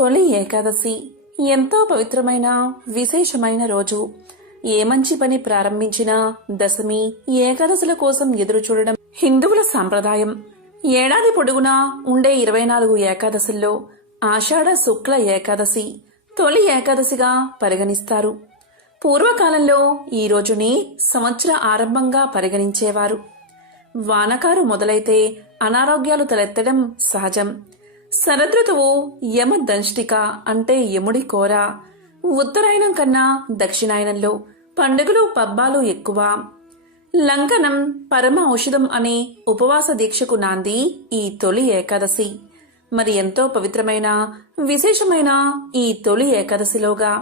తొలి ఏకాదశి ఎంతో పవిత్రమైన విశేషమైన రోజు. ఏ మంచి పని ప్రారంభించినా దశమి ఏకాదశుల కోసం ఎదురు చూడడం హిందువుల సాంప్రదాయం. ఏడాది పొడుగునా ఉండే 24 ఏకాదశుల్లో ఆషాఢ శుక్ల ఏకాదశి తొలి ఏకాదశిగా పరిగణిస్తారు. పూర్వకాలంలో ఈ రోజుని సంవత్సర ఆరంభంగా పరిగణించేవారు. వానకారు మొదలైతే అనారోగ్యాలు తలెత్తడం సహజం. శరదృతువు యమ దంష్టిక అంటే యముడి కోర. ఉత్తరాయణం కన్నా దక్షిణాయనంలో పండుగలు పబ్బాలు ఎక్కువ. లంకనం పరమ ఔషధం అనే ఉపవాస దీక్షకు నాంది ఈ తొలి ఏకాదశి. మరి ఎంతో పవిత్రమైన విశేషమైన ఈ తొలి ఏకాదశిలోగా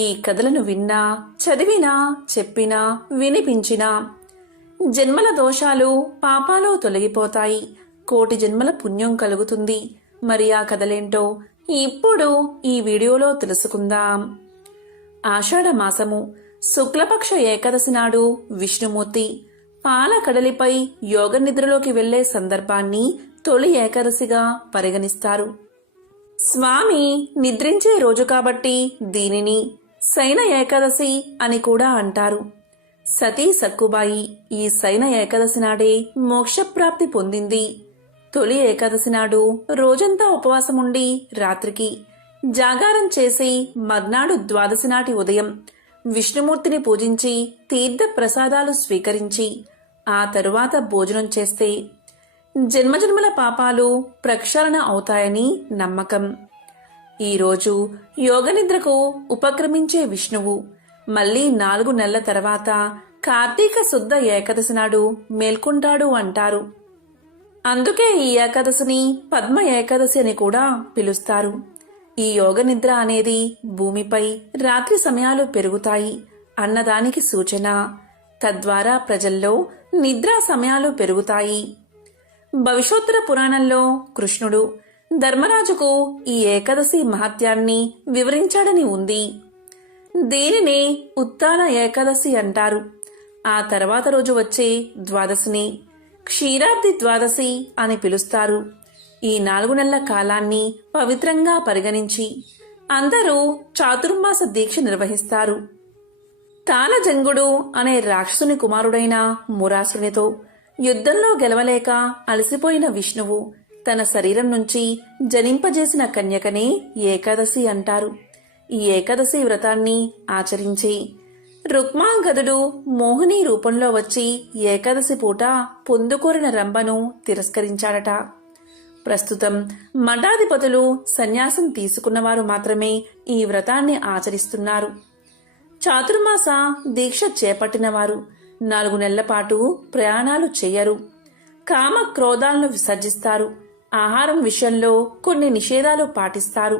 ఈ కథలను విన్నా, చదివినా, చెప్పినా, వినిపించినా జన్మల దోషాలు పాపాలు తొలగిపోతాయి, కోటి జన్మల పుణ్యం కలుగుతుంది. మరి ఆ కథలేంటో ఇప్పుడు ఈ వీడియోలో తెలుసుకుందాం. ఆషాఢ మాసము శుక్లపక్ష ఏకాదశి నాడు విష్ణుమూర్తి పాల కడలిపై యోగ నిద్రలోకి వెళ్లే సందర్భాన్ని తొలి ఏకాదశిగా పరిగణిస్తారు. స్వామి నిద్రించే రోజు కాబట్టి దీనిని శయన ఏకాదశి అని కూడా అంటారు. సతీ సక్కుబాయి ఈ శయన ఏకాదశి నాడే మోక్షప్రాప్తి పొందింది. తొలి ఏకాదశి నాడు రోజంతా ఉపవాసముండి రాత్రికి జాగారం చేసి మర్నాడు ద్వాదశి నాటి ఉదయం విష్ణుమూర్తిని పూజించి తీర్థ ప్రసాదాలు స్వీకరించి ఆ తరువాత భోజనం చేస్తే జన్మజన్మల పాపాలు ప్రక్షాళన అవుతాయని నమ్మకం. ఈరోజు యోగనిద్రకు ఉపక్రమించే విష్ణువు మళ్లీ 4 నెలల తర్వాత కార్తీక శుద్ధ ఏకాదశి నాడు మేల్కొంటాడు అంటారు. అందుకే ఈ ఏకాదశిని పద్మ ఏకాదశి అని కూడా పిలుస్తారు. ఈ యోగ నిద్ర అనేది భూమిపై రాత్రి సమయాలు పెరుగుతాయి అన్నదానికి సూచన. తద్వారా ప్రజల్లో నిద్రా సమయాలు పెరుగుతాయి. భవిష్యోత్తర పురాణంలో కృష్ణుడు ధర్మరాజుకు ఈ ఏకాదశి మహత్యాన్ని వివరించాడని ఉంది. దీనినే ఉత్తాన ఏకాదశి అంటారు. ఆ తర్వాత రోజు వచ్చే ద్వాదశిని క్షీరాబ్ది ద్వాదశి అని పిలుస్తారు. ఈ 4 నెలల కాలాన్ని పవిత్రంగా పరిగణించి అందరూ చాతుర్మాస దీక్ష నిర్వహిస్తారు. తాళజంగుడు అనే రాక్షసుని కుమారుడైన మురాసునితో యుద్ధంలో గెలవలేక అలసిపోయిన విష్ణువు తన శరీరం నుంచి జనింపజేసిన కన్యకనే ఏకాదశి అంటారు. ఈ ఏకాదశి వ్రతాన్ని ఆచరించి రుక్మాంగదుడు మోహిని రూపంలో వచ్చి ఏకాదశి పూట పొందుకోరిన రంభను తిరస్కరించాడట. ప్రస్తుతం మఠాధిపతులు సన్యాసం తీసుకున్నవారు మాత్రమే ఈ వ్రతాన్ని ఆచరిస్తున్నారు. చాతుర్మాస దీక్ష చేపట్టినవారు 4 నెలల పాటు ప్రయాణాలు చేయరు. కామ క్రోధాలను విసర్జిస్తారు. ఆహారం విషయంలో కొన్ని నిషేధాలు పాటిస్తారు.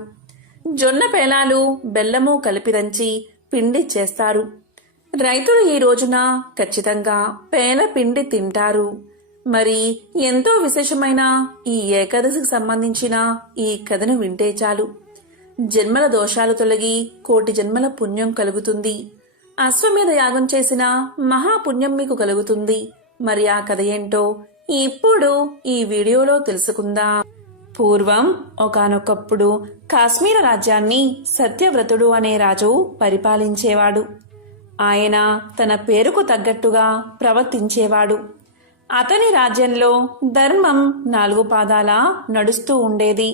జొన్న పేలాలు బెల్లము కలిపి దంచి పిండి చేస్తారు. రైతులు ఈ రోజున ఖచ్చితంగా పేల పిండి తింటారు. మరి ఎంతో విశేషమైన ఈ ఏకాదశికి సంబంధించిన ఈ కథను వింటే చాలు జన్మల దోషాలు తొలగి కోటి జన్మల పుణ్యం కలుగుతుంది. అశ్వమేధ యాగం చేసిన మహాపుణ్యం మీకు కలుగుతుంది. మరి ఆ కథ ఏంటో ఇప్పుడు ఈ వీడియోలో తెలుసుకుందాం. పూర్వం ఒకానొకప్పుడు కాశ్మీర రాజ్యాన్ని సత్యవ్రతుడు అనే రాజు పరిపాలించేవాడు. ఆయన తన పేరుకు తగ్గట్టుగా ప్రవర్తించేవాడు. అతని రాజ్యంలో ధర్మం 4 పాదాల నడుస్తూ ఉండేది.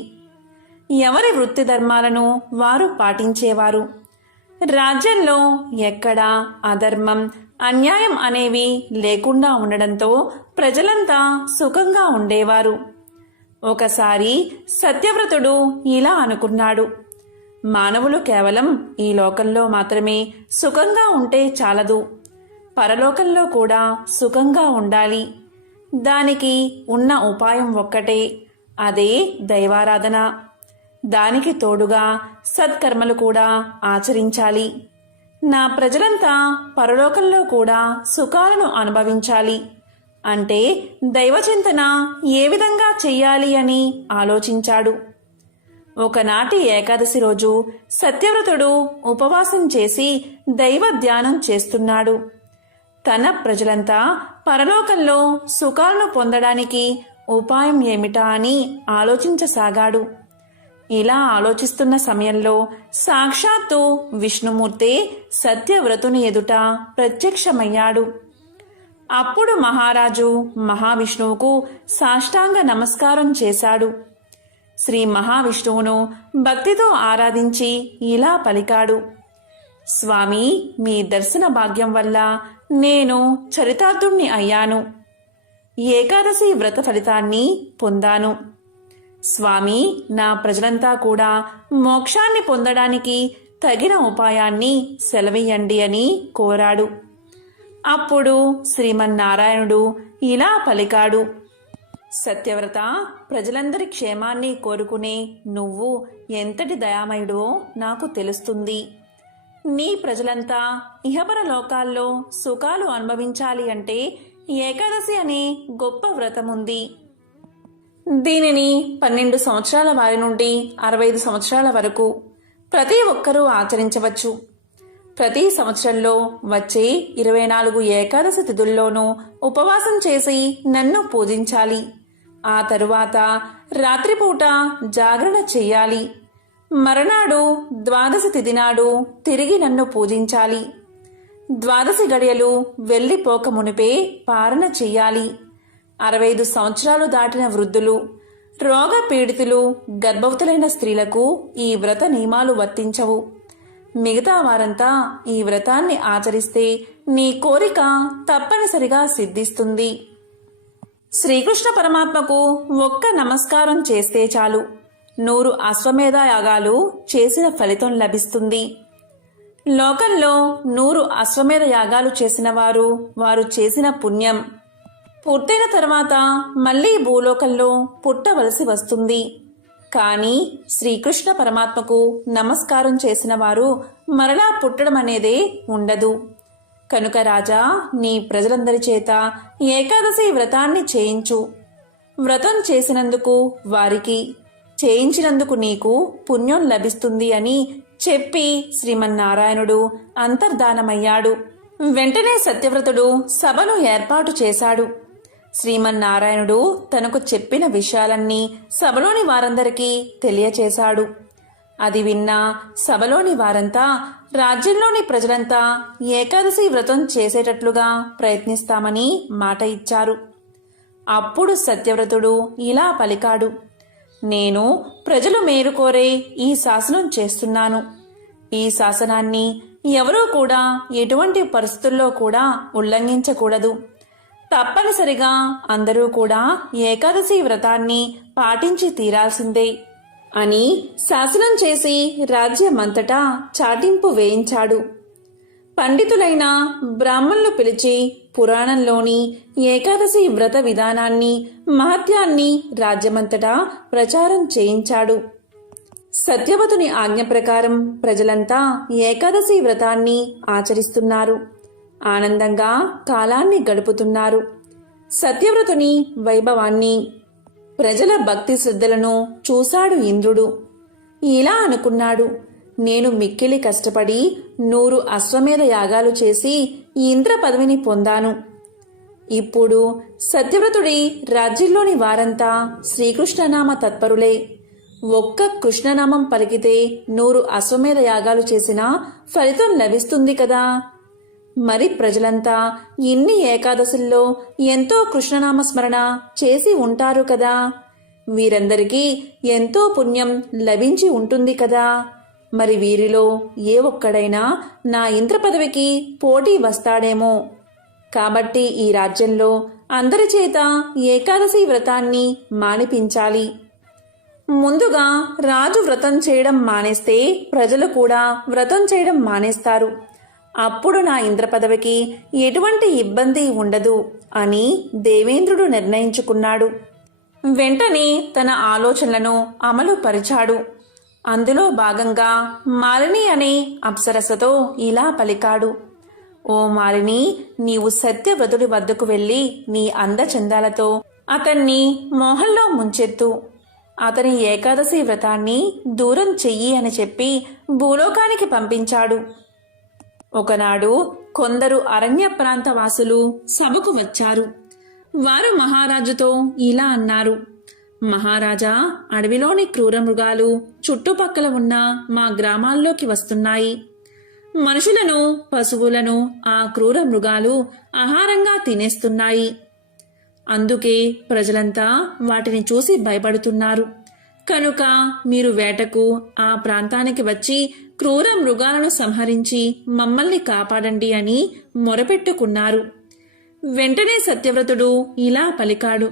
ఎవరి వృత్తి ధర్మాలను వారు పాటించేవారు. రాజ్యంలో ఎక్కడా అధర్మం, అన్యాయం అనేవి లేకుండా ఉండడంతో ప్రజలంతా సుఖంగా ఉండేవారు. ఒకసారి సత్యవ్రతుడు ఇలా అనుకున్నాడు, మానవులు కేవలం ఈ లోకంలో మాత్రమే సుఖంగా ఉంటే చాలదు, పరలోకంలో కూడా సుఖంగా ఉండాలి. దానికి ఉన్న ఉపాయం ఒక్కటే, అదే దైవారాధన. దానికి తోడుగా సత్కర్మలు కూడా ఆచరించాలి. నా ప్రజలంతా పరలోకంలో కూడా సుఖాలను అనుభవించాలి అంటే దైవచింతన ఏ విధంగా చెయ్యాలి అని ఆలోచించాడు. ఒకనాటి ఏకాదశి రోజు సత్యవ్రతుడు ఉపవాసం చేసి దైవ ధ్యానం చేస్తున్నాడు. తన ప్రజలంతా పరలోకంలో సుఖాలను పొందడానికి ఉపాయం ఏమిటా అని ఆలోచించసాగాడు. ఇలా ఆలోచిస్తున్న సమయంలో సాక్షాత్తు విష్ణుమూర్తి సత్యవ్రతుని ఎదుట ప్రత్యక్షమయ్యాడు. అప్పుడు మహారాజు మహావిష్ణువుకు సాష్టాంగ నమస్కారం చేశాడు. శ్రీ మహావిష్ణువును భక్తితో ఆరాధించి ఇలా పలికాడు: స్వామి, మీ దర్శన భాగ్యం వల్ల నేను చరితార్థుణ్ణి అయ్యాను. ఏకాదశి వ్రత ఫలితాన్ని పొందాను. స్వామి, నా ప్రజలంతా కూడా మోక్షాన్ని పొందడానికి తగిన ఉపాయాన్ని సెలవీయండి అని కోరాడు. అప్పుడు శ్రీమన్నారాయణుడు ఇలా పలికాడు: సత్యవ్రత, ప్రజలందరి క్షేమాన్ని కోరుకునే నువ్వు ఎంతటి దయామయుడో నాకు తెలుస్తుంది. నీ ప్రజలంతా ఇహపర లోకాల్లో సుఖాలు అనుభవించాలి అంటే ఏకాదశి అనే గొప్ప వ్రతముంది. దీనిని 12 సంవత్సరాల వారి నుండి 65 సంవత్సరాల వరకు ప్రతి ఒక్కరూ ఆచరించవచ్చు. ప్రతి సంవత్సరంలో వచ్చే 24 ఏకాదశి తిథుల్లోనూ ఉపవాసం చేసి నన్ను పూజించాలి. ఆ తరువాత రాత్రిపూట జాగరణ చెయ్యాలి. మరునాడు ద్వాదశి తిథి నాడు తిరిగి నన్ను పూజించాలి. ద్వాదశి గడియలు వెళ్ళిపోక మునిపే పారణ చెయ్యాలి. 65 సంవత్సరాలు దాటిన వృద్ధులు, రోగ పీడితులు, గర్భవతులైన స్త్రీలకు ఈ వ్రత నియమాలు వర్తించవు. మిగతా వారంతా ఈ వ్రతాన్ని ఆచరిస్తే నీ కోరిక తప్పనిసరిగా సిద్ధిస్తుంది. శ్రీకృష్ణ పరమాత్మకు ఒక్క నమస్కారం చేస్తే చాలు 100 అశ్వమేధ యాగాలు చేసిన ఫలితం లభిస్తుంది. లోకంలో 100 అశ్వమేధ యాగాలు చేసిన వారు చేసిన పుణ్యం పూర్తయిన తర్వాత మళ్లీ భూలోకంలో పుట్టవలసి వస్తుంది. కానీ శ్రీకృష్ణ పరమాత్మకు నమస్కారం చేసిన వారు మరలా పుట్టడం అనేదే ఉండదు. కనుక రాజా, నీ ప్రజలందరి చేత ఏకాదశి వ్రతాన్ని చేయించు. వ్రతం చేసినందుకు వారికి, చేయించినందుకు నీకు పుణ్యం లభిస్తుంది అని చెప్పి శ్రీమన్నారాయణుడు అంతర్ధానమయ్యాడు. వెంటనే సత్యవ్రతుడు సభను ఏర్పాటు చేశాడు. శ్రీమన్నారాయణుడు తనకు చెప్పిన విషయాలన్నీ సభలోని వారందరికీ తెలియచేశాడు. అది విన్న సభలోని వారంతా రాజ్యంలోని ప్రజలంతా ఏకాదశి వ్రతం చేసేటట్లుగా ప్రయత్నిస్తామని మాట ఇచ్చారు. అప్పుడు సత్యవ్రతుడు ఇలా పలికాడు: నేను ప్రజలు మేలుకోరే ఈ శాసనం చేస్తున్నాను. ఈ శాసనాన్ని ఎవరూ కూడా ఎటువంటి పరిస్థితుల్లో కూడా ఉల్లంఘించకూడదు. తప్పనిసరిగా అందరూ కూడా ఏకాదశి వ్రతాన్ని పాటించి తీరాల్సిందే అని శాసనం చేసి రాజ్యమంతటా చాటింపు వేయించాడు. పండితులైన బ్రాహ్మణులు పిలిచి పురాణంలోని ఏకాదశి వ్రత విధానాన్ని, మహత్యాన్ని రాజ్యమంతటా ప్రచారం చేయించాడు. సత్యవతుని ఆజ్ఞ ప్రకారం ప్రజలంతా ఏకాదశి వ్రతాన్ని ఆచరిస్తున్నారు. ఆనందంగా కాలాన్ని గడుపుతున్నారు. సత్యవ్రతుని వైభవాన్ని, ప్రజల భక్తి శ్రద్ధలను చూశాడు ఇంద్రుడు. ఇలా అనుకున్నాడు: నేను మిక్కిలి కష్టపడి 100 అశ్వమేధ యాగాలు చేసి ఈ ఇంద్ర పదవిని పొందాను. ఇప్పుడు సత్యవ్రతుడి రాజ్యంలోని వారంతా శ్రీకృష్ణనామ తత్పరులే. ఒక్క కృష్ణనామం పలికితే 100 అశ్వమేధ యాగాలు చేసినా ఫలితం లభిస్తుంది కదా. మరి ప్రజలంతా ఇన్ని ఏకాదశుల్లో ఎంతో కృష్ణనామ స్మరణ చేసి ఉంటారు కదా. వీరందరికీ ఎంతో పుణ్యం లభించి ఉంటుంది కదా. మరి వీరిలో ఏ ఒక్కడైనా నా ఇంద్ర పదవికి పోటీ వస్తాడేమో. కాబట్టి ఈ రాజ్యంలో అందరి చేత ఏకాదశి వ్రతాన్ని మానిపించాలి. ముందుగా రాజు వ్రతం చేయడం మానేస్తే ప్రజలు కూడా వ్రతం చేయడం మానేస్తారు. అప్పుడు నా ఇంద్ర పదవికి ఎటువంటి ఇబ్బంది ఉండదు అని దేవేంద్రుడు నిర్ణయించుకున్నాడు. వెంటనే తన ఆలోచనలను అమలు పరిచాడు. అందులో భాగంగా మాలిని అనే అప్సరసతో ఇలా పలికాడు: ఓ మాలిని, నీవు సత్యవ్రతుడి వద్దకు వెళ్లి నీ అందచందాలతో అతన్ని మోహంలో ముంచెత్తు. అతని ఏకాదశి వ్రతాన్ని దూరం చెయ్యి అని చెప్పి భూలోకానికి పంపించాడు. ఒకనాడు కొందరు అరణ్య ప్రాంతవాసులు సభకు వచ్చారు. వారు మహారాజుతో ఇలా అన్నారు: మహారాజా, అడవిలోని క్రూర మృగాలు చుట్టుపక్కల ఉన్న మా గ్రామాల్లోకి వస్తున్నాయి. మనుషులను, పశువులను ఆ క్రూర మృగాలు ఆహారంగా తినేస్తున్నాయి. అందుకే ప్రజలంతా వాటిని చూసి భయపడుతున్నారు. కనుక మీరు వేటకు ఆ ప్రాంతానికి వచ్చి క్రూర మృగాలను సంహరించి మమ్మల్ని కాపాడండి అని మొరపెట్టుకున్నారు. వెంటనే సత్యవ్రతుడు ఇలా పలికాడు,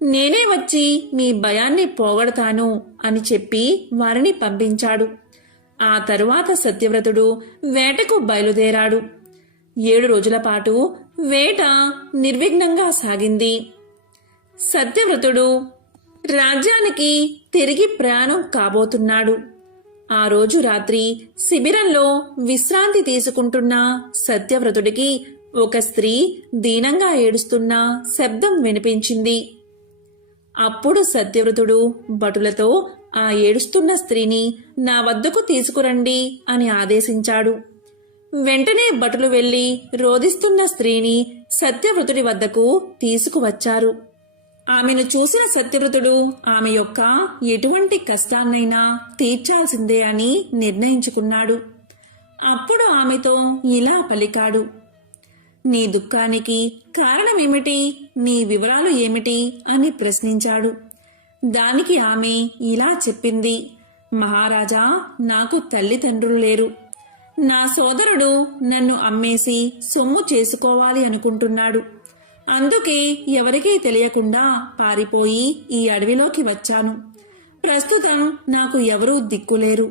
నేనే వచ్చి మీ భయాన్ని పోగొడతాను అని చెప్పి వారిని పంపించాడు. ఆ తరువాత సత్యవ్రతుడు వేటకు బయలుదేరాడు. 7 రోజుల పాటు వేట నిర్విఘ్నంగా సాగింది. సత్యవ్రతుడు రాజ్యానికి తిరిగి ప్రయాణం కాబోతున్నాడు. ఆ రోజు రాత్రి శిబిరంలో విశ్రాంతి తీసుకుంటున్న సత్యవ్రతుడికి ఒక స్త్రీ దీనంగా ఏడుస్తున్న శబ్దం వినిపించింది. అప్పుడు సత్యవ్రతుడు భటులతో ఆ ఏడుస్తున్న స్త్రీని నా వద్దకు తీసుకురండి అని ఆదేశించాడు. వెంటనే భటులు వెళ్లి రోదిస్తున్న స్త్రీని సత్యవ్రతుడి వద్దకు తీసుకువచ్చారు. ఆమెను చూసిన సత్యవ్రతుడు ఆమె యొక్క ఎటువంటి కష్టాన్నైనా తీర్చాల్సిందే అని నిర్ణయించుకున్నాడు. అప్పుడు ఆమెతో ఇలా పలికాడు, నీ దుఃఖానికి కారణమేమిటి, నీ వివరాలు ఏమిటి అని ప్రశ్నించాడు. దానికి ఆమె ఇలా చెప్పింది, మహారాజా, నాకు తల్లిదండ్రులు లేరు. నా సోదరుడు నన్ను అమ్మేసి సొమ్ము చేసుకోవాలి అనుకుంటున్నాడు. అందుకే ఎవరికీ తెలియకుండా పారిపోయి ఈ అడవిలోకి వచ్చాను. ప్రస్తుతం నాకు ఎవరూ దిక్కులేరు.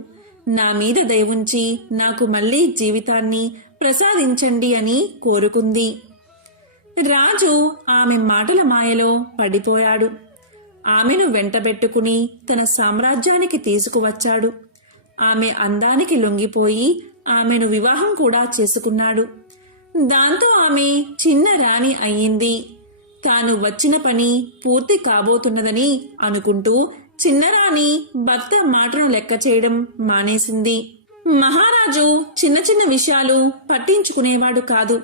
నా మీద దయవుంచి నాకు మళ్లీ జీవితాన్ని ప్రసాదించండి అని కోరుకుంది. రాజు ఆమె మాటల మాయలో పడిపోయాడు. ఆమెను వెంటబెట్టుకుని తన సామ్రాజ్యానికి తీసుకువచ్చాడు. ఆమె అందానికి లొంగిపోయి ఆమెను వివాహం కూడా చేసుకున్నాడు. దాంతో ఆమె చిన్న రాణి అయ్యింది. తాను వచ్చిన పని పూర్తి కాబోతున్నదని అనుకుంటూ చిన్నరాణి భర్త మాటను లెక్క చేయడం మానేసింది. మహారాజు చిన్న చిన్న విషయాలు పట్టించుకునేవాడు కాదు.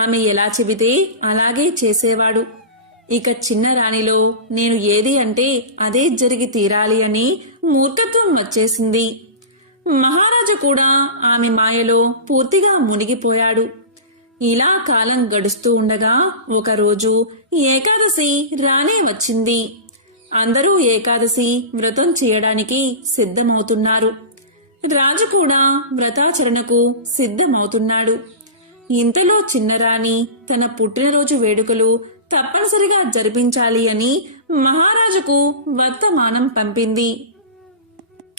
ఆమె ఎలా చెబితే అలాగే చేసేవాడు. ఇక చిన్న రాణిలో నేను ఏది అంటే అదే జరిగి తీరాలి అని మూర్ఖత్వం వచ్చేసింది. మహారాజు కూడా ఆమె మాయలో పూర్తిగా మునిగిపోయాడు. ఇలా కాలం గడుస్తూ ఉండగా ఒకరోజు ఏకాదశి రానే వచ్చింది. అందరూ ఏకాదశి వ్రతం చేయడానికి సిద్ధమవుతున్నారు. రాజు కూడా వ్రతాచరణకు సిద్ధమవుతున్నాడు. ఇంతలో చిన్నరాణి తన పుట్టినరోజు వేడుకలు తప్పనిసరిగా జరిపించాలి అని మహారాజుకు వర్తమానం పంపింది.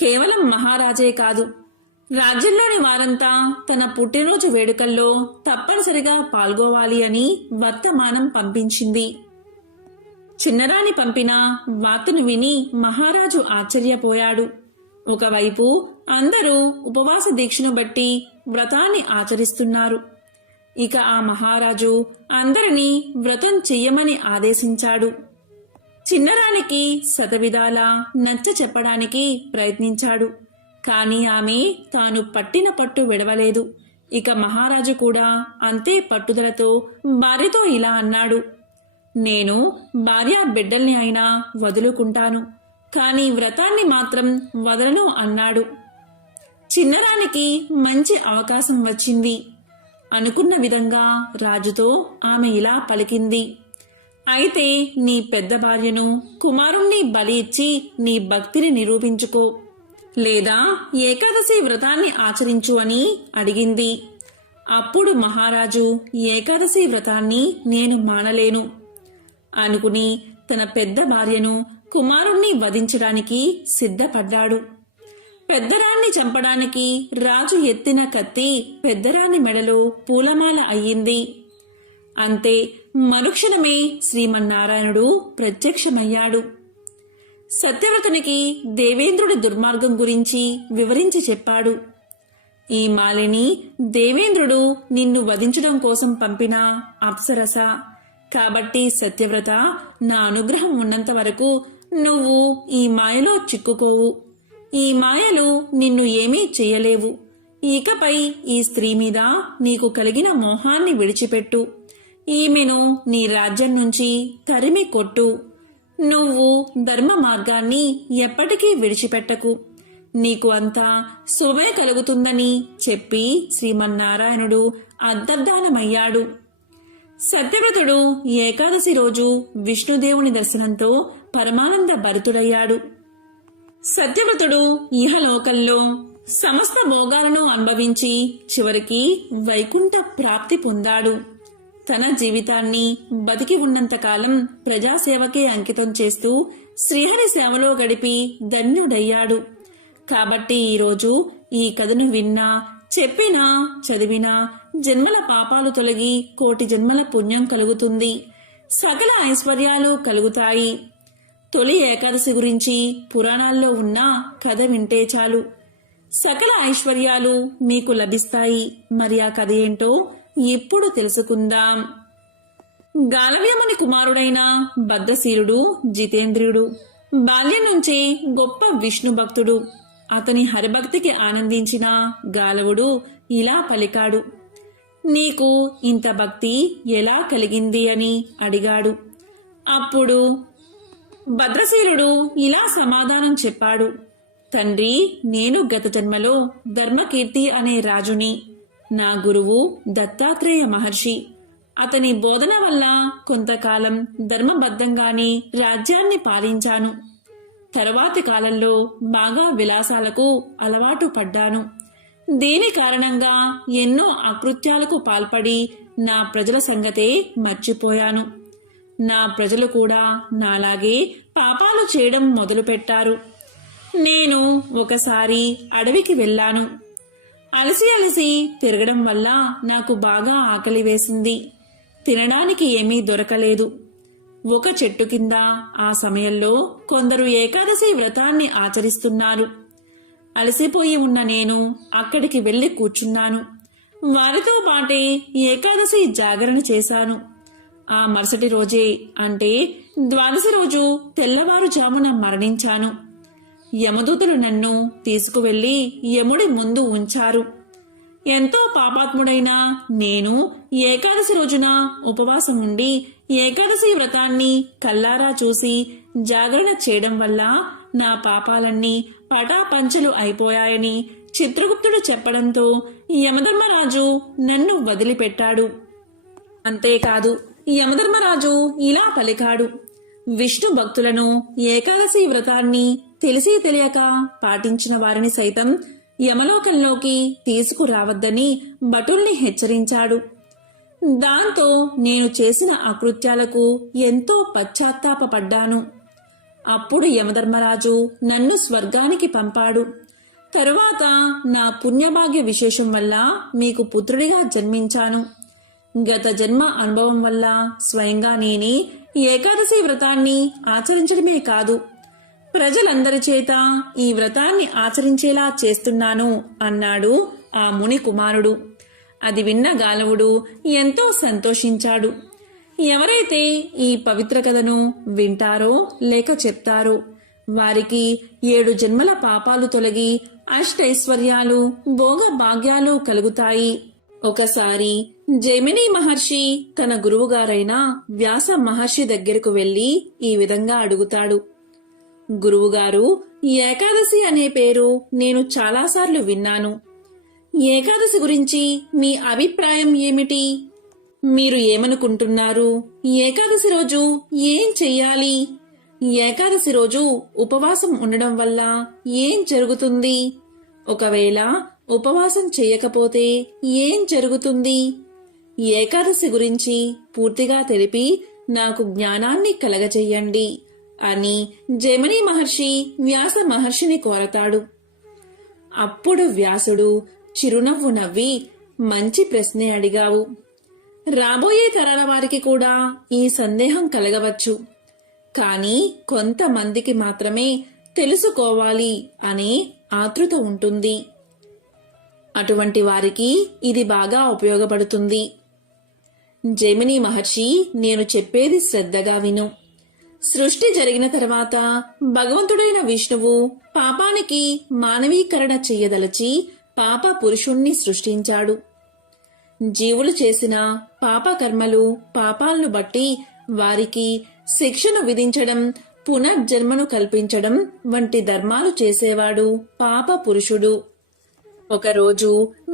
కేవలం మహారాజే కాదు, రాజ్యంలోని వారంతా తన పుట్టినరోజు వేడుకల్లో తప్పనిసరిగా పాల్గొవాలి అని వర్తమానం పంపించింది. చిన్నరాణి పంపిన వార్తను విని మహారాజు ఆశ్చర్యపోయాడు. ఒకవైపు అందరూ ఉపవాస దీక్షను బట్టి వ్రతాన్ని ఆచరిస్తున్నారు. ఇక ఆ మహారాజు అందరినీ వ్రతం చెయ్యమని ఆదేశించాడు. చిన్నరానికి శతవిధాలా నచ్చ చెప్పడానికి ప్రయత్నించాడు. కాని ఆమె తాను పట్టిన పట్టు విడవలేదు. ఇక మహారాజు కూడా అంతే పట్టుదలతో భార్యతో ఇలా అన్నాడు, నేను భార్య బిడ్డల్ని అయినా వదులుకుంటాను, కాని వ్రతాన్ని మాత్రం వదలను అన్నాడు. చిన్నరానికి మంచి అవకాశం వచ్చింది. అనుకున్న విధంగా రాజుతో ఆమె ఇలా పలికింది, అయితే నీ పెద్ద భార్యను, కుమారుణ్ణి బలి ఇచ్చి నీ భక్తిని నిరూపించుకో, లేదా ఏకాదశి వ్రతాన్ని ఆచరించు అని అడిగింది. అప్పుడు మహారాజు ఏకాదశి వ్రతాన్ని నేను మానలేను అనుకుని తన పెద్ద భార్యను, కుమారుణ్ణి వధించడానికి సిద్ధపడ్డాడు. పెద్దరాణ్ణి చంపడానికి రాజు ఎత్తిన కత్తి పెద్దరాణి మెడలో పూలమాల అయ్యింది. అంతే మరుక్షణమే శ్రీమన్నారాయణుడు ప్రత్యక్షమయ్యాడు. సత్యవ్రతునికి దేవేంద్రుడి దుర్మార్గం గురించి వివరించి చెప్పాడు. ఈ మాలిని దేవేంద్రుడు నిన్ను వధించడం కోసం పంపిన అప్సరస. కాబట్టి సత్యవ్రత, నా అనుగ్రహం ఉన్నంత వరకు నువ్వు ఈ మాయలో చిక్కుకోవు. ఈ మాయలు నిన్ను ఏమీ చెయ్యలేవు. ఇకపై ఈ స్త్రీ మీద నీకు కలిగిన మోహాన్ని విడిచిపెట్టు. ఈమెను నీ రాజ్యం నుంచి తరిమి కొట్టు. నువ్వు ధర్మ మార్గాన్ని ఎప్పటికీ విడిచిపెట్టకు. నీకు అంతా శుభమే కలుగుతుందని చెప్పి శ్రీమన్నారాయణుడు అంతర్ధానమయ్యాడు. సత్యవ్రతుడు ఏకాదశి రోజు విష్ణుదేవుని దర్శనంతో పరమానంద భరితుడయ్యాడు. సత్యవ్రతుడు ఇహలోకంలో సమస్త భోగాలను అనుభవించి చివరికి వైకుంఠ ప్రాప్తి పొందాడు. తన జీవితాన్ని బతికి ఉన్నంతకాలం ప్రజాసేవకే అంకితం చేస్తూ శ్రీహరి సేవలో గడిపి ధన్యుడయ్యాడు. కాబట్టి ఈరోజు ఈ కథను విన్నా, చెప్పినా, చదివినా జన్మల పాపాలు తొలగి కోటి జన్మల పుణ్యం కలుగుతుంది, సకల ఐశ్వర్యాలు కలుగుతాయి. తొలి ఏకాదశి గురించి పురాణాల్లో ఉన్న కథ వింటే చాలు, సకల ఐశ్వర్యాలు మీకు లభిస్తాయి. మరి ఆ కథ ఏంటో ఇప్పుడు తెలుసుకుందాం. గాలవ్యముని కుమారుడైన భద్రశీలుడు జితేంద్రియుడు బాల్యం నుంచే గొప్ప విష్ణు భక్తుడు. అతని హరిభక్తికి ఆనందించిన గాలవుడు ఇలా పలికాడు. నీకు ఇంత భక్తి ఎలా కలిగింది అని అడిగాడు. అప్పుడు భద్రశీలుడు ఇలా సమాధానం చెప్పాడు. తండ్రి, నేను గత జన్మలో ధర్మకీర్తి అనే రాజుని. నా గురువు దత్తాత్రేయ మహర్షి. అతని బోధన వల్ల కొంతకాలం ధర్మబద్ధంగానే రాజ్యాన్ని పాలించాను. తరువాతి కాలంలో బాగా విలాసాలకు అలవాటు పడ్డాను. దీని కారణంగా ఎన్నో అకృత్యాలకు పాల్పడి నా ప్రజల సంగతే మర్చిపోయాను. నా ప్రజలు కూడా నాలాగే పాపాలు చేయడం మొదలుపెట్టారు. నేను ఒకసారి అడవికి వెళ్ళాను. అలసి అలసి తిరగడం వల్ల నాకు బాగా ఆకలి వేసింది. తినడానికి ఏమీ దొరకలేదు. ఒక చెట్టు కింద ఆ సమయంలో కొందరు ఏకాదశి వ్రతాన్ని ఆచరిస్తున్నారు. అలసిపోయి ఉన్న నేను అక్కడికి వెళ్లి కూర్చున్నాను. వారితో పాటే ఏకాదశి జాగరణ చేశాను. ఆ మరుసటి రోజే అంటే ద్వాదశి రోజు తెల్లవారుజామున మరణించాను. యమదూతలు నన్ను తీసుకువెళ్లి యముడి ముందు ఉంచారు. ఎంతో పాపాత్ముడైన నేను ఏకాదశి రోజున ఉపవాసం ఉండి ఏకాదశి వ్రతాన్ని కల్లారా చూసి జాగరణ చేయడం వల్ల నా పాపాలన్నీ పటాపంచలు అయిపోయాయని చిత్రగుప్తుడు చెప్పడంతో యమధర్మరాజు నన్ను వదిలిపెట్టాడు. అంతేకాదు, యమధర్మరాజు ఇలా పలికాడు. విష్ణు భక్తులను ఏకాదశి వ్రతాన్ని తెలిసి తెలియక పాటించిన వారిని సైతం యమలోకంలోకి తీసుకురావద్దని భటుల్ని హెచ్చరించాడు. దాంతో నేను చేసిన అకృత్యాలకు ఎంతో పశ్చాత్తాపపడ్డాను. అప్పుడు యమధర్మరాజు నన్ను స్వర్గానికి పంపాడు. తరువాత నా పుణ్యభాగ్య విశేషం వల్ల మీకు పుత్రుడిగా జన్మించాను. గత జన్మ అనుభవం వల్ల స్వయంగా నేనే ఏకాదశి వ్రతాన్ని ఆచరించడమే కాదు, ప్రజలందరి చేత ఈ వ్రతాన్ని ఆచరించేలా చేస్తున్నాను అన్నాడు ఆ ముని కుమారుడు. అది విన్న గాలవుడు ఎంతో సంతోషించాడు. ఎవరైతే ఈ పవిత్ర కథను వింటారో లేక చెప్తారో వారికి 7 జన్మల పాపాలు తొలగి అష్టైశ్వర్యాలు భోగ భాగ్యాలు కలుగుతాయి. ఒకసారి జైమిని మహర్షి తన గురువుగారైన వ్యాస మహర్షి దగ్గరకు వెళ్లి ఈ విధంగా అడుగుతాడు. గురువుగారు, ఏకాదశి అనే పేరు నేను చాలాసార్లు విన్నాను. ఏకాదశి గురించి మీ అభిప్రాయం ఏమిటి? మీరు ఏమనుకుంటున్నారు? ఏకాదశి రోజు ఏం చెయ్యాలి? ఏకాదశి రోజు ఉపవాసం ఉండడం వల్ల ఏం జరుగుతుంది? ఒకవేళ ఉపవాసం చెయ్యకపోతే ఏం జరుగుతుంది? ఏకాదశి గురించి పూర్తిగా తెలిపి నాకు జ్ఞానాన్ని కలగజేయండి అని జైమిని మహర్షి వ్యాస మహర్షిని కోరతాడు. అప్పుడు వ్యాసుడు చిరునవ్వు నవ్వి, మంచి ప్రశ్నే అడిగావు. రాబోయే తరాల వారికి కూడా ఈ సందేహం కలగవచ్చు. కానీ కొంతమందికి మాత్రమే తెలుసుకోవాలి అనే ఆతృత ఉంటుంది. అటువంటి వారికి ఇది బాగా ఉపయోగపడుతుంది. జైమిని మహర్షి, నేను చెప్పేది శ్రద్ధగా విను. సృష్టి జరిగిన తర్వాత భగవంతుడైన విష్ణువు పాపానికి మానవీకరణ చెయ్యదలచి పాప పురుషుణ్ణి సృష్టించాడు. జీవులు చేసిన పాపకర్మలు పాపాలను బట్టి వారికి శిక్షను విధించడం పునర్జన్మను కల్పించడం వంటి ధర్మాలు చేసేవాడు పాప పురుషుడు. ఒకరోజు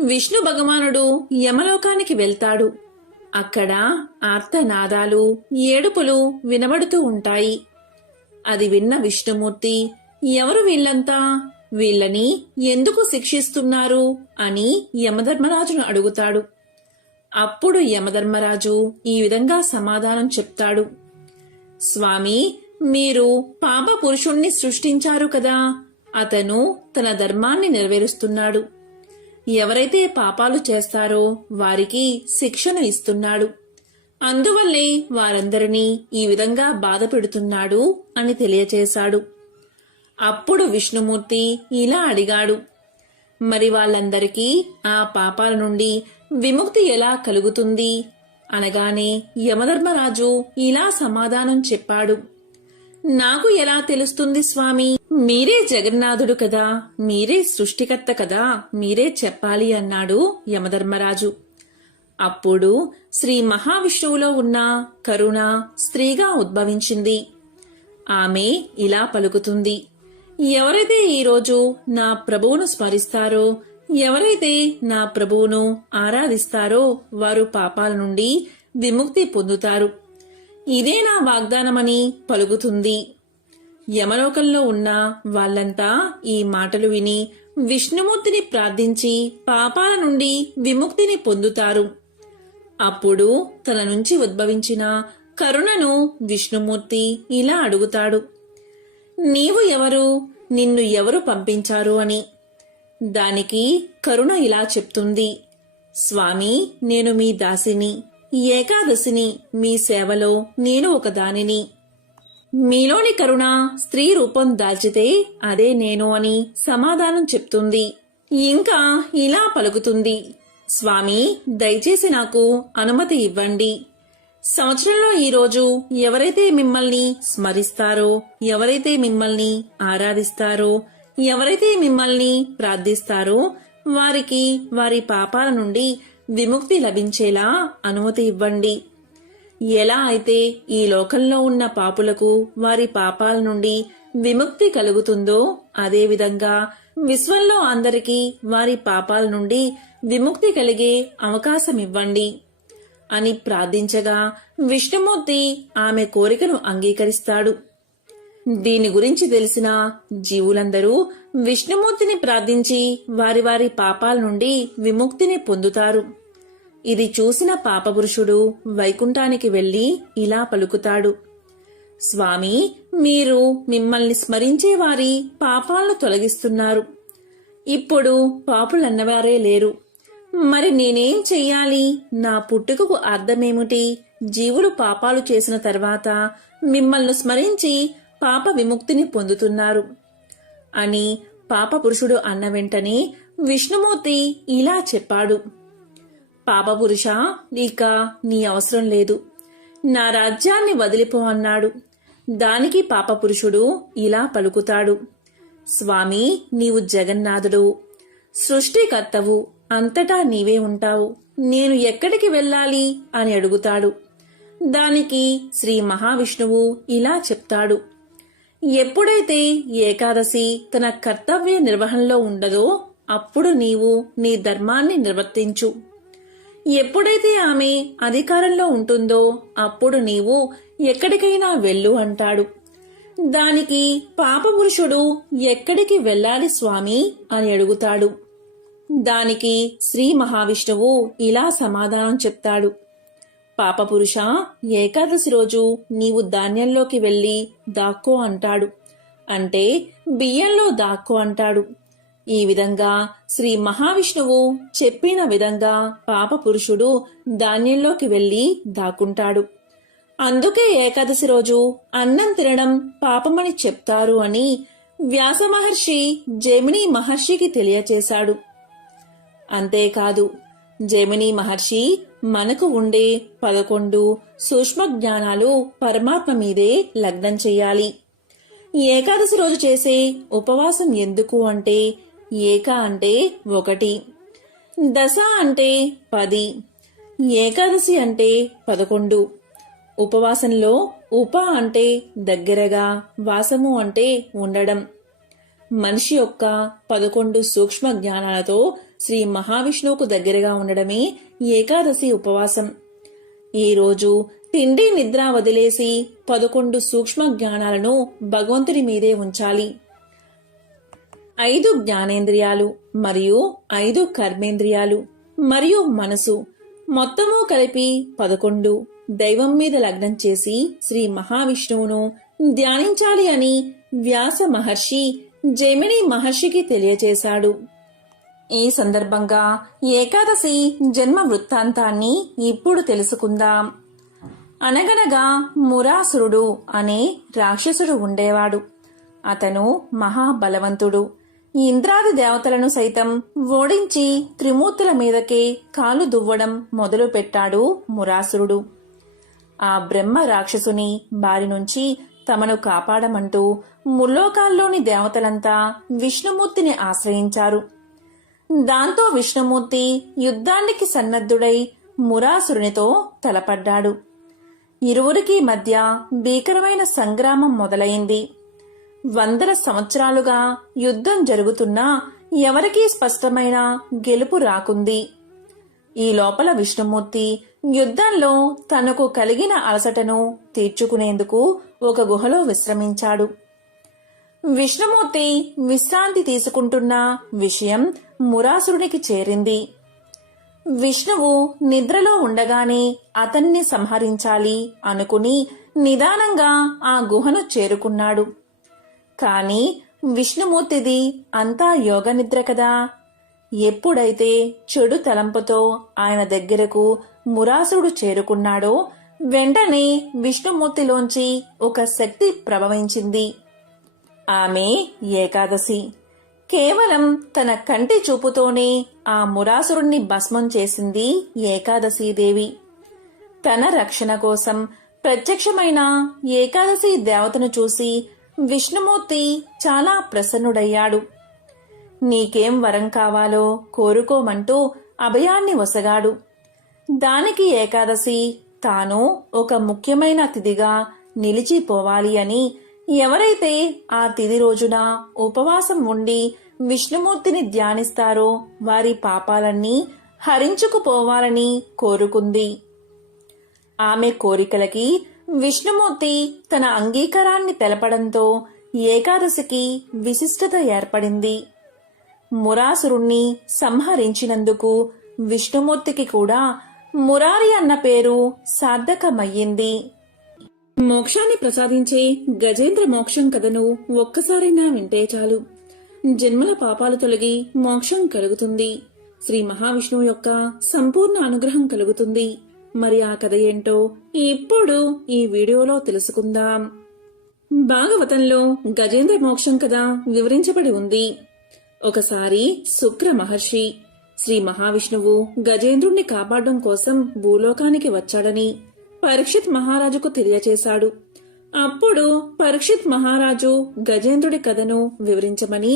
విష్ణు భగవానుడు యమలోకానికి వెళ్తాడు. అక్కడ ఆర్తనాదాలు, ఏడుపులు వినబడుతూ ఉంటాయి. అది విన్న విష్ణుమూర్తి, ఎవరు వీళ్ళంతా, వీళ్ళని ఎందుకు శిక్షిస్తున్నారు అని యమధర్మరాజును అడుగుతాడు. అప్పుడు యమధర్మరాజు ఈ విధంగా సమాధానం చెప్తాడు. స్వామి, మీరు పాప పురుషుణ్ణి సృష్టించారు కదా, అతను తన ధర్మాన్ని నెరవేరుస్తున్నాడు. ఎవరైతే పాపాలు చేస్తారో వారికి శిక్షను ఇస్తున్నాడు. అందువల్లే వారందరినీ ఈ విధంగా బాధ పెడుతున్నాడు అని తెలియచేశాడు. అప్పుడు విష్ణుమూర్తి ఇలా అడిగాడు, మరి వాళ్ళందరికీ ఆ పాపాల నుండి విముక్తి ఎలా కలుగుతుంది? అనగానే యమధర్మరాజు ఇలా సమాధానం చెప్పాడు. నాకు ఎలా తెలుస్తుంది స్వామి? మీరే జగన్నాథుడు కదా, మీరే సృష్టికర్త కదా, మీరే చెప్పాలి అన్నాడు యమధర్మరాజు. అప్పుడు శ్రీ మహావిష్ణువులో ఉన్న కరుణ స్త్రీగా ఉద్భవించింది. ఆమె ఇలా పలుకుతుంది, ఎవరైతే ఈరోజు నా ప్రభువును స్మరిస్తారో, ఎవరైతే నా ప్రభువును ఆరాధిస్తారో వారు పాపాల నుండి విముక్తి పొందుతారు. ఇదే నా వాగ్దానమని పలుకుతుంది. యమలోకంలో ఉన్న వాళ్ళంతా ఈ మాటలు విని విష్ణుమూర్తిని ప్రార్థించి పాపాల నుండి విముక్తిని పొందుతారు. అప్పుడు తన నుంచి ఉద్భవించిన కరుణను విష్ణుమూర్తి ఇలా అడుగుతాడు, నీవు ఎవరు? నిన్ను ఎవరు పంపించారు అని. దానికి కరుణ ఇలా చెప్తుంది, స్వామి, నేను మీ దాసిని, ఏకాదశిని, మీ సేవలో నేను ఒక దానిని. మీలోని కరుణ స్త్రీ రూపం దాల్చితే అదే నేను అని సమాధానం చెప్తుంది. ఇంకా ఇలా పలుకుతుంది, స్వామి, దయచేసి నాకు అనుమతి ఇవ్వండి. సంవత్సరంలో ఈరోజు ఎవరైతే మిమ్మల్ని స్మరిస్తారో, ఎవరైతే మిమ్మల్ని ఆరాధిస్తారో, ఎవరైతే మిమ్మల్ని ప్రార్థిస్తారో వారికి వారి పాపాల నుండి విముక్తి లభించేలా అనుమతి ఇవ్వండి. ఎలా అయితే ఈ లోకంలో ఉన్న పాపులకు వారి పాపాల నుండి విముక్తి కలుగుతుందో అదేవిధంగా విశ్వంలో అందరికీ వారి పాపాల నుండి విముక్తి కలిగే అవకాశమివ్వండి అని ప్రార్థించగా విష్ణుమూర్తి ఆమె కోరికను అంగీకరిస్తాడు. దీని గురించి తెలిసిన జీవులందరూ విష్ణుమూర్తిని ప్రార్థించి వారి వారి పాపాల నుండి విముక్తిని పొందుతారు. ఇది చూసిన పాపపురుషుడు వైకుంఠానికి వెళ్లి ఇలా పలుకుతాడు, స్వామి, మీరు మిమ్మల్ని స్మరించే వారి పాపాలను తొలగిస్తున్నారు. ఇప్పుడు పాపులన్నవారే లేరు. మరి నేనేం చెయ్యాలి? నా పుట్టుకకు అర్థమేమిటి? జీవులు పాపాలు చేసిన తర్వాత మిమ్మల్ని స్మరించి పాప విముక్తిని పొందుతున్నారు అని పాపపురుషుడు అన్న వెంటనే విష్ణుమూర్తి ఇలా చెప్పాడు, పాపపురుష, ఇక నీ అవసరం లేదు, నా రాజ్యాన్ని వదిలిపో అన్నాడు. దానికి పాపపురుషుడు ఇలా పలుకుతాడు, స్వామి, నీవు జగన్నాథుడు, సృష్టికర్తవు, అంతటా నీవే ఉంటావు, నేను ఎక్కడికి వెళ్ళాలి అని అడుగుతాడు. దానికి శ్రీ మహావిష్ణువు ఇలా చెప్తాడు, ఎప్పుడైతే ఏకాదశి తన కర్తవ్య నిర్వహణలో ఉండదో అప్పుడు నీవు నీ ధర్మాన్ని నిర్వర్తించు. ఎప్పుడైతే ఆమె అధికారంలో ఉంటుందో అప్పుడు నీవు ఎక్కడికైనా వెళ్ళు అంటాడు. దానికి పాపపురుషుడు ఎక్కడికి వెళ్ళాలి స్వామి అని అడుగుతాడు. దానికి శ్రీ మహావిష్ణువు ఇలా సమాధానం చెప్తాడు, పాపపురుష, ఏకాదశి రోజు నీవు ధాన్యంలోకి వెళ్లి దాక్కో అంటాడు. అంటే బియ్యంలో దాక్కో అంటాడు. ఈ విధంగా శ్రీ మహావిష్ణువు చెప్పిన విధంగా పాపపురుషుడు ధాన్యంలోకి వెళ్లి దాక్కుంటాడు. అందుకే ఏకాదశి రోజు అన్నం తినడం పాపమని చెప్తారు అని వ్యాస మహర్షి జైమిని మహర్షికి తెలియచేశాడు. అంతేకాదు, జైమిని మహర్షి మనకు ఉండే 11 సూక్ష్మ జ్ఞానాలు పరమాత్మ మీదే లగ్నం చెయ్యాలి. ఏకాదశి రోజు చేసే ఉపవాసం ఎందుకు అంటే, ఏక అంటే 1, దశ అంటే 10, ఏకాదశి అంటే 11. ఉపవాసంలో ఉప అంటే దగ్గరగా, వాసము అంటే ఉండడం. మనిషి యొక్క 11 సూక్ష్మ జ్ఞానాలతో శ్రీ మహావిష్ణువుకు దగ్గరగా ఉండడమే ఏకాదశి ఉపవాసం. ఈరోజు తిండి నిద్ర వదిలేసి 11 సూక్ష్మ జ్ఞానాలను భగవంతుడి మీదే ఉంచాలి. 5 జ్ఞానేంద్రియాలు మరియు 5 కర్మేంద్రియాలు మరియు మనసు మొత్తము కలిపి 11 దైవం మీద లగ్నం చేసి శ్రీ మహావిష్ణువును ధ్యానించాలి అని వ్యాస మహర్షి జైమిని మహర్షికి తెలియచేశాడు. ఈ సందర్భంగా ఏకాదశి జన్మ వృత్తాంతాన్ని ఇప్పుడు తెలుసుకుందాం. అనగనగా మురాసురుడు అనే రాక్షసుడు ఉండేవాడు. అతను మహాబలవంతుడు. ఇంద్రాది దేవతలను సైతం ఓడించి త్రిమూర్తుల మీదకే కాలు దువ్వడం మొదలుపెట్టాడు మురాసురుడు. ఆ బ్రహ్మ రాక్షసుని బారి నుంచి తమను కాపాడమంటూ ముల్లోకాల్లోని దేవతలంతా విష్ణుమూర్తిని ఆశ్రయించారు. దాంతో విష్ణుమూర్తి యుద్ధానికి సన్నద్ధుడై మురాసురునితో తలపడ్డాడు. ఇరువురికి మధ్య భీకరమైన సంగ్రామం మొదలైంది. 100 సంవత్సరాలుగా యుద్ధం జరుగుతున్నా ఎవరికీ స్పష్టమైన గెలుపు రాకుంది. ఈ లోపల విష్ణుమూర్తి యుద్ధంలో తనకు కలిగిన అలసటను తీర్చుకునేందుకు ఒక గుహలో విశ్రమించాడు. విష్ణుమూర్తి విశ్రాంతి తీసుకుంటున్న విషయం మురాసురునికి చేరింది. విష్ణువు నిద్రలో ఉండగానే అతన్ని సంహరించాలి అనుకుని నిదానంగా ఆ గుహను చేరుకున్నాడు. కాని విష్ణుమూర్తిది అంతా యోగ నిద్ర కదా. ఎప్పుడైతే చెడు తలంపుతో ఆయన దగ్గరకు మురాసురుడు చేరుకున్నాడో వెంటనే విష్ణుమూర్తిలోంచి ఒక శక్తి ప్రభవించింది. ఆమె ఏకాదశి. కేవలం తన కంటి చూపుతోనే ఆ మురాసురుణ్ణి భస్మం చేసింది ఏకాదశీదేవి. తన రక్షణ కోసం ప్రత్యక్షమైన ఏకాదశి దేవతను చూసి విష్ణుమూర్తి చాలా ప్రసన్నుడయ్యాడు. నీకేం వరం కావాలో కోరుకోమంటూ అభయాన్ని వసగాడు. దానికి ఏకాదశి తాను ఒక ముఖ్యమైన తిథిగా నిలిచిపోవాలి అని, ఎవరైతే ఆ తిథి రోజున ఉపవాసం ఉండి విష్ణుమూర్తిని ధ్యానిస్తారో వారి పాపాలన్నీ హరించుకుపోవాలని కోరుకుంది. ఆమె కోరికలకి విష్ణుమూర్తి తన అంగీకారాన్ని తెలపడంతో ఏకాదశికి విశిష్టత ఏర్పడింది. మురాసురుణ్ణి సంహరించినందుకు విష్ణుమూర్తికి కూడా మురారి అన్న పేరు సార్థకమయ్యింది. మోక్షాన్ని ప్రసాదించే గజేంద్ర మోక్షం కథను ఒక్కసారైనా వింటే చాలు, జన్మల పాపాలు తొలగి మోక్షం కలుగుతుంది. శ్రీ మహావిష్ణువు యొక్క సంపూర్ణ అనుగ్రహం కలుగుతుంది. మరి ఆ కథ ఏంటో ఇప్పుడు ఈ వీడియోలో తెలుసుకుందాం. భాగవతంలో గజేంద్ర మోక్షం కథ వివరించబడి ఉంది. ఒకసారి శుక్ర మహర్షి శ్రీ మహావిష్ణువు గజేంద్రుణ్ణి కాపాడడం కోసం భూలోకానికి వచ్చాడని పరీక్షిత్ మహారాజుకు తెలియచేశాడు. అప్పుడు పరీక్షిత్ మహారాజు గజేంద్రుడి కథను వివరించమని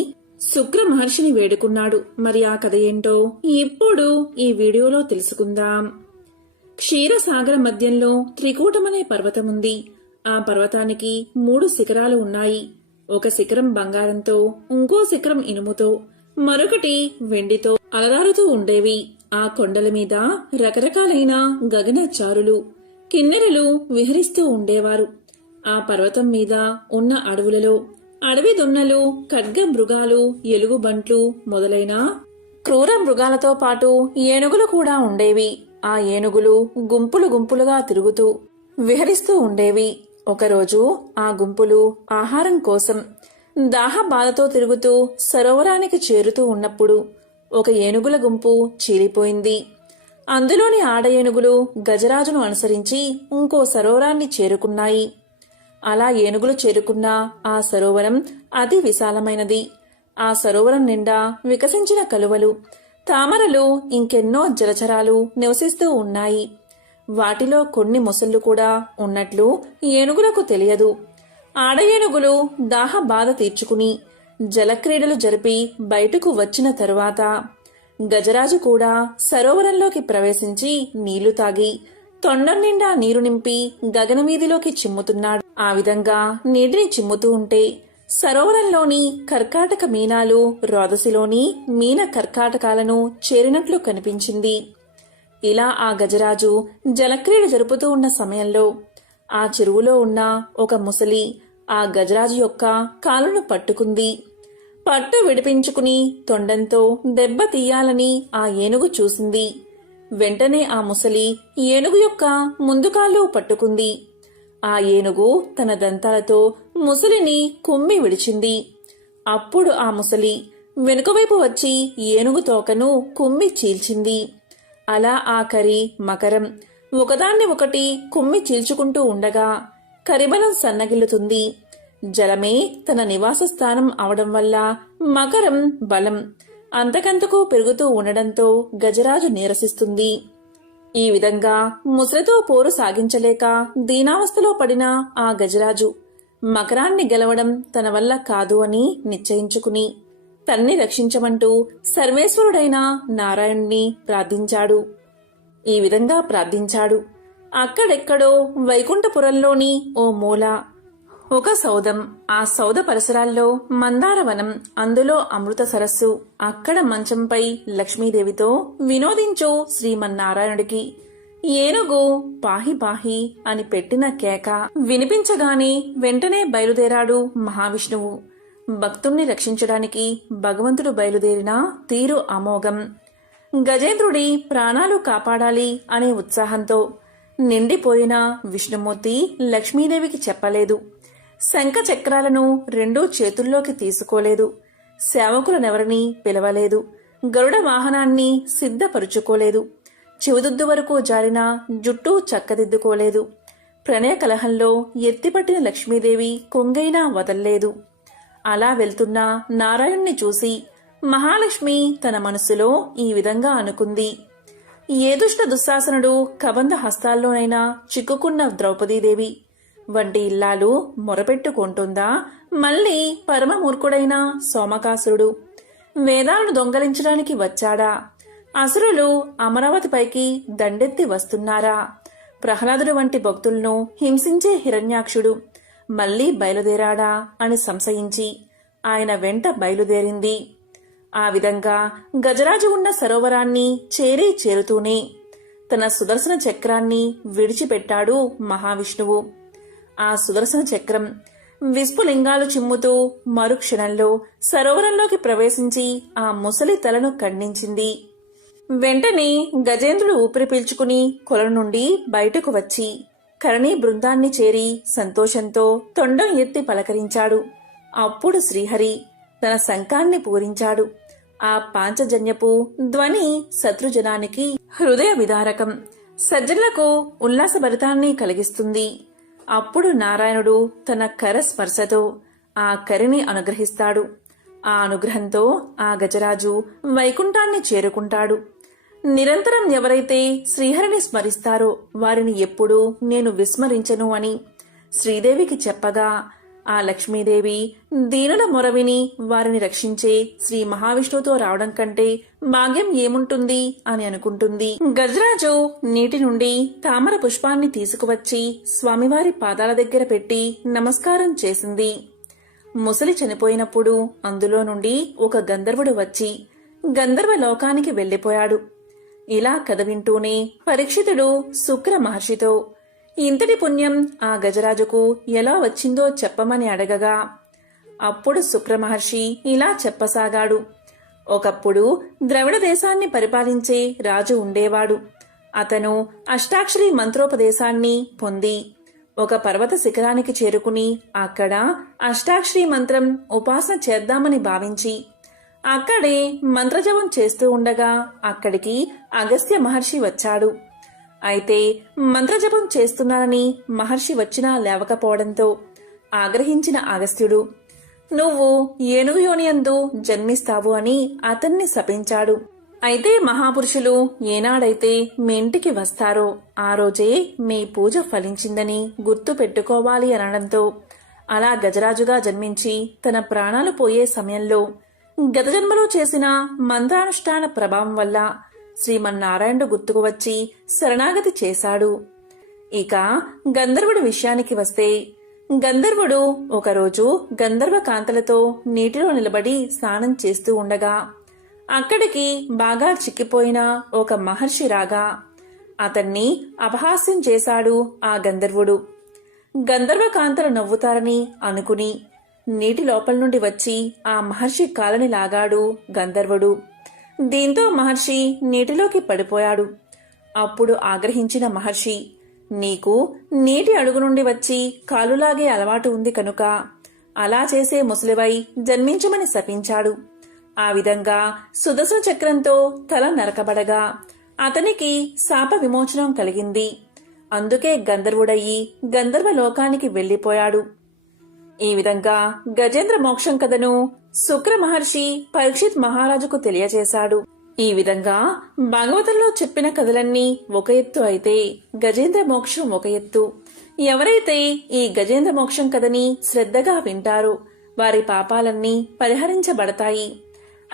శుక్ర మహర్షిని వేడుకున్నాడు. మరి ఆ కథ ఏంటో ఇప్పుడు ఈ వీడియోలో తెలుసుకుందాం. క్షీరసాగర మధ్యంలో త్రికూటమనే పర్వతముంది. ఆ పర్వతానికి 3 శిఖరాలు ఉన్నాయి. ఒక శిఖరం బంగారంతో, ఇంకో శిఖరం ఇనుముతో, మరొకటి వెండితో అలరారుతూ ఉండేవి. ఆ కొండల మీద రకరకాలైన గగనచారులు, కిన్నెరలు విహరిస్తూ ఉండేవారు. ఆ పర్వతం మీద ఉన్న అడవులలో అడవి దున్నలు, ఖడ్గ మృగాలు, ఎలుగుబంట్లు మొదలైన క్రూర మృగాలతో పాటు ఏనుగులు కూడా ఉండేవి. ఆ ఏనుగులు గుంపులు గుంపులుగా తిరుగుతూ విహరిస్తూ ఉండేవి. ఒకరోజు ఆ గుంపులు ఆహారం కోసం దాహ బాధతో తిరుగుతూ సరోవరానికి చేరుతూ ఉన్నప్పుడు ఒక ఏనుగుల గుంపు చీలిపోయింది. అందులోని ఆడ ఏనుగులు గజరాజును అనుసరించి ఇంకో సరోవరాన్ని చేరుకున్నాయి. అలా ఏనుగులు చేరుకున్న ఆ సరోవరం అతి విశాలమైనది. ఆ సరోవరం నిండా వికసించిన కలువలు, తామరలు, ఇంకెన్నో జలచరాలు నివసిస్తూ ఉన్నాయి. వాటిలో కొన్ని మొసళ్ళు కూడా ఉన్నట్లు ఏనుగులకు తెలియదు. ఆడ ఏనుగులు దాహ బాధ తీర్చుకుని జలక్రీడలు జరిపి బయటకు వచ్చిన తరువాత గజరాజు కూడా సరోవరంలోకి ప్రవేశించి నీళ్లు తాగి తొండం నిండా నీరు నింపి గగనవీధిలోకి చిమ్ముతున్నాడు. ఆ విధంగా నీటిని చిమ్ముతూ ఉంటే సరోవరంలోని కర్కాటక మీనాలు రోదసిలోని మీన కర్కాటకాలను చేరినట్లు కనిపించింది. ఇలా ఆ గజరాజు జలక్రీడ జరుపుతూ ఉన్న సమయంలో ఆ చెరువులో ఉన్న ఒక ముసలి ఆ గజరాజు యొక్క కాలును పట్టుకుంది. పట్టు విడిపించుకుని తొండంతో దెబ్బ తీయాలని ఆ ఏనుగు చూసింది. వెంటనే ఆ ముసలి ఏనుగు యొక్క ముందు కాళ్ళు పట్టుకుంది. ఆ ఏనుగు తన దంతాలతో ముసలిని కుమ్మి విడిచింది. అప్పుడు ఆ ముసలి వెనుకవైపు వచ్చి ఏనుగు తోకను కుమ్మి చీల్చింది. అలా ఆ కరి మకరం ఒకదాన్ని ఒకటి కుమ్మి చీల్చుకుంటూ ఉండగా కరిబలం సన్నగిల్లుతుంది. జలమే తన నివాస స్థానం అవడం వల్ల మకరం బలం అంతకంతకు పెరుగుతూ ఉండడంతో గజరాజు నీరసిస్తుంది. ఈ విధంగా ముసలితో పోరు సాగించలేక దీనావస్థలో పడిన ఆ గజరాజు మకరాన్ని గెలవడం తన వల్ల కాదు అని నిశ్చయించుకుని తన్ని రక్షించమంటూ సర్వేశ్వరుడైన నారాయణుణ్ణి ప్రార్థించాడు. ఈ విధంగా ప్రార్థించాడు. అక్కడెక్కడో వైకుంఠపురంలోని ఓ మూల ఒక సౌధం. ఆ సౌధ పరిసరాల్లో మందారవనం, అందులో అమృత సరస్సు. అక్కడ మంచంపై లక్ష్మీదేవితో వినోదించు శ్రీమన్నారాయణుడికి ఏనుగు పాహి పాహి అని పెట్టిన కేక వినిపించగానే వెంటనే బయలుదేరాడు మహావిష్ణువు. భక్తుణ్ణి రక్షించడానికి భగవంతుడు బయలుదేరిన తీరు అమోఘం. గజేంద్రుడి ప్రాణాలు కాపాడాలి అనే ఉత్సాహంతో నిండిపోయిన విష్ణుమూర్తి లక్ష్మీదేవికి చెప్పలేదు. శంఖ చక్రాలను రెండూ చేతుల్లోకి తీసుకోలేదు. సేవకులనెవరినీ పిలవలేదు. గరుడ వాహనాన్ని సిద్ధపరుచుకోలేదు. చెవిదుద్దు వరకు జారిన జుట్టు చక్కదిద్దుకోలేదు. ప్రణయ కలహంలో ఎత్తిపట్టిన లక్ష్మీదేవి కొంగైనా వదల్లేదు. అలా వెళ్తున్న నారాయణ్ణి చూసి మహాలక్ష్మి తన మనసులో ఈ విధంగా అనుకుంది. ఏ దుష్ట దుశ్శాసనుడు కబంధ హస్తాల్లోనైనా చిక్కుకున్న ద్రౌపదీదేవి వంటి ఇల్లాలు మొరపెట్టుకుంటుందా? మళ్లీ పరమమూర్ఖుడైన సోమకాసురుడు వేదాలను దొంగలించడానికి వచ్చాడా? అసురులు అమరావతిపైకి దండెత్తి వస్తున్నారా? ప్రహ్లాదుడు వంటి భక్తులను హింసించే హిరణ్యాక్షుడు మళ్లీ బయలుదేరాడా అని సంశయించి ఆయన వెంట బయలుదేరింది. ఆ విధంగా గజరాజు ఉన్న సరోవరాన్ని చేరుతూనే తన సుదర్శన చక్రాన్ని విడిచిపెట్టాడు మహావిష్ణువు. ఆ సుదర్శన చక్రం విస్ఫులింగాలు చిమ్ముతూ మరుక్షణంలో సరోవరంలోకి ప్రవేశించి ఆ ముసలి తలను ఖండించింది. వెంటనే గజేంద్రుడు ఊపిరి పీల్చుకుని కొలను నుండి బయటకు వచ్చి కరణీ బృందాన్ని చేరి సంతోషంతో తొండం ఎత్తి పలకరించాడు. అప్పుడు శ్రీహరి తన శంఖాన్ని పూరించాడు. ఆ పాంచజన్యపు ధ్వని శత్రుజనానికి హృదయ విదారకం, సజ్జనులకు ఉల్లాసభరితాన్ని కలిగిస్తుంది. అప్పుడు నారాయణుడు తన కర స్పర్శతో ఆ కరిని అనుగ్రహిస్తాడు. ఆ అనుగ్రహంతో ఆ గజరాజు వైకుంఠాన్ని చేరుకుంటాడు. నిరంతరం ఎవరైతే శ్రీహరిని స్మరిస్తారో వారిని ఎప్పుడూ నేను విస్మరించను అని శ్రీదేవికి చెప్పగా ఆ లక్ష్మీదేవి దీనుల మొరవిని వారిని రక్షించే శ్రీ మహావిష్ణువుతో రావడం కంటే భాగ్యం ఏముంటుంది అని అనుకుంటుంది. గజరాజు నీటి నుండి తామర పుష్పాన్ని తీసుకువచ్చి స్వామివారి పాదాల దగ్గర పెట్టి నమస్కారం చేసింది. ముసలి చనిపోయినప్పుడు అందులో నుండి ఒక గంధర్వుడు వచ్చి గంధర్వ లోకానికి వెళ్లిపోయాడు. ఇలా కథ వింటూనే పరీక్షితుడు శుక్ర మహర్షితో ఇంతటి పుణ్యం ఆ గజరాజుకు ఎలా వచ్చిందో చెప్పమని అడగగా అప్పుడు శుక్ర మహర్షి ఇలా చెప్పసాగాడు. ఒకప్పుడు ద్రవిడ దేశాన్ని పరిపాలించే రాజు ఉండేవాడు. అతను అష్టాక్షరి మంత్రోపదేశాన్ని పొంది ఒక పర్వత శిఖరానికి చేరుకుని అక్కడ అష్టాక్షరి మంత్రం ఉపాసన చేద్దామని భావించి అక్కడే మంత్రజపం చేస్తూ ఉండగా అక్కడికి అగస్త్య మహర్షి వచ్చాడు. అయితే మంత్రజపం చేస్తున్నానని మహర్షి వచ్చినా లేవకపోవడంతో ఆగ్రహించిన అగస్త్యుడు నువ్వు ఏనుగు యోనియందు జన్మిస్తావు అని అతన్ని శపించాడు. అయితే మహాపురుషులు ఏనాడైతే మీ ఇంటికి వస్తారో ఆ రోజే మీ పూజ ఫలించిందని గుర్తు పెట్టుకోవాలి అనడంతో అలా గజరాజుగా జన్మించి తన ప్రాణాలు పోయే సమయంలో గత జన్మలో చేసిన మంత్రానుష్ఠాన ప్రభావం వల్ల శ్రీమన్నారాయణుడు గుర్తుకు వచ్చి శరణాగతి చేశాడు. ఇక గంధర్వుడి విషయానికి వస్తే, గంధర్వుడు ఒకరోజు గంధర్వ కాంతలతో నీటిలో నిలబడి స్నానం చేస్తూ ఉండగా అక్కడికి బాగా చిక్కిపోయిన ఒక మహర్షి రాగా అతన్ని అపహాస్యం చేశాడు ఆ గంధర్వుడు. గంధర్వ కాంతలు నవ్వుతారని అనుకుని నీటి లోపల నుండి వచ్చి ఆ మహర్షి కాలని లాగాడు గంధర్వుడు. దీంతో మహర్షి నీటిలోకి పడిపోయాడు. అప్పుడు ఆగ్రహించిన మహర్షి, నీకు నీటి అడుగు నుండి వచ్చి కాలులాగే అలవాటు ఉంది కనుక అలా చేసే ముసలివై జన్మించమని శపించాడు. ఆ విధంగా సుదర్శన చక్రంతో తల నరకబడగా అతనికి శాప విమోచనం కలిగింది. అందుకే గంధర్వుడయ్యి గంధర్వ లోకానికి వెళ్లిపోయాడు. ఈ విధంగా గజేంద్ర మోక్షం కథను శుక్ర మహర్షి పరీక్షిత్ మహారాజుకు తెలియచేశాడు. ఈ విధంగా భాగవతంలో చెప్పిన కథలన్నీ ఒక ఎత్తు అయితే గజేంద్ర మోక్షం ఒక ఎత్తు. ఎవరైతే ఈ గజేంద్ర మోక్షం కథని శ్రద్ధగా వింటారో వారి పాపాలన్నీ పరిహరించబడతాయి.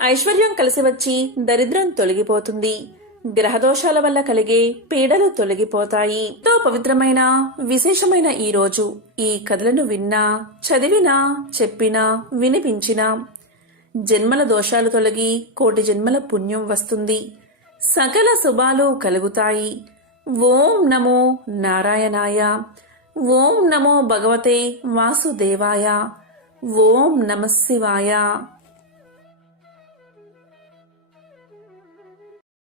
ఐశ్వర్యం కలిసి వచ్చి దరిద్రం తొలగిపోతుంది. గ్రహదోషాల వల్ల కలిగే పీడలు తొలగిపోతాయి. ఎంతో పవిత్రమైన విశేషమైన ఈ రోజు ఈ కథలను విన్నా, చదివినా, చెప్పినా, వినిపించినా జన్మల దోషాలు తొలగి కోటి జన్మల పుణ్యం వస్తుంది. సకల శుభాలు కలుగుతాయి. ఓం నమో నారాయణాయ. ఓం నమో భగవతే వాసుదేవాయ. ఓం నమః శివాయ.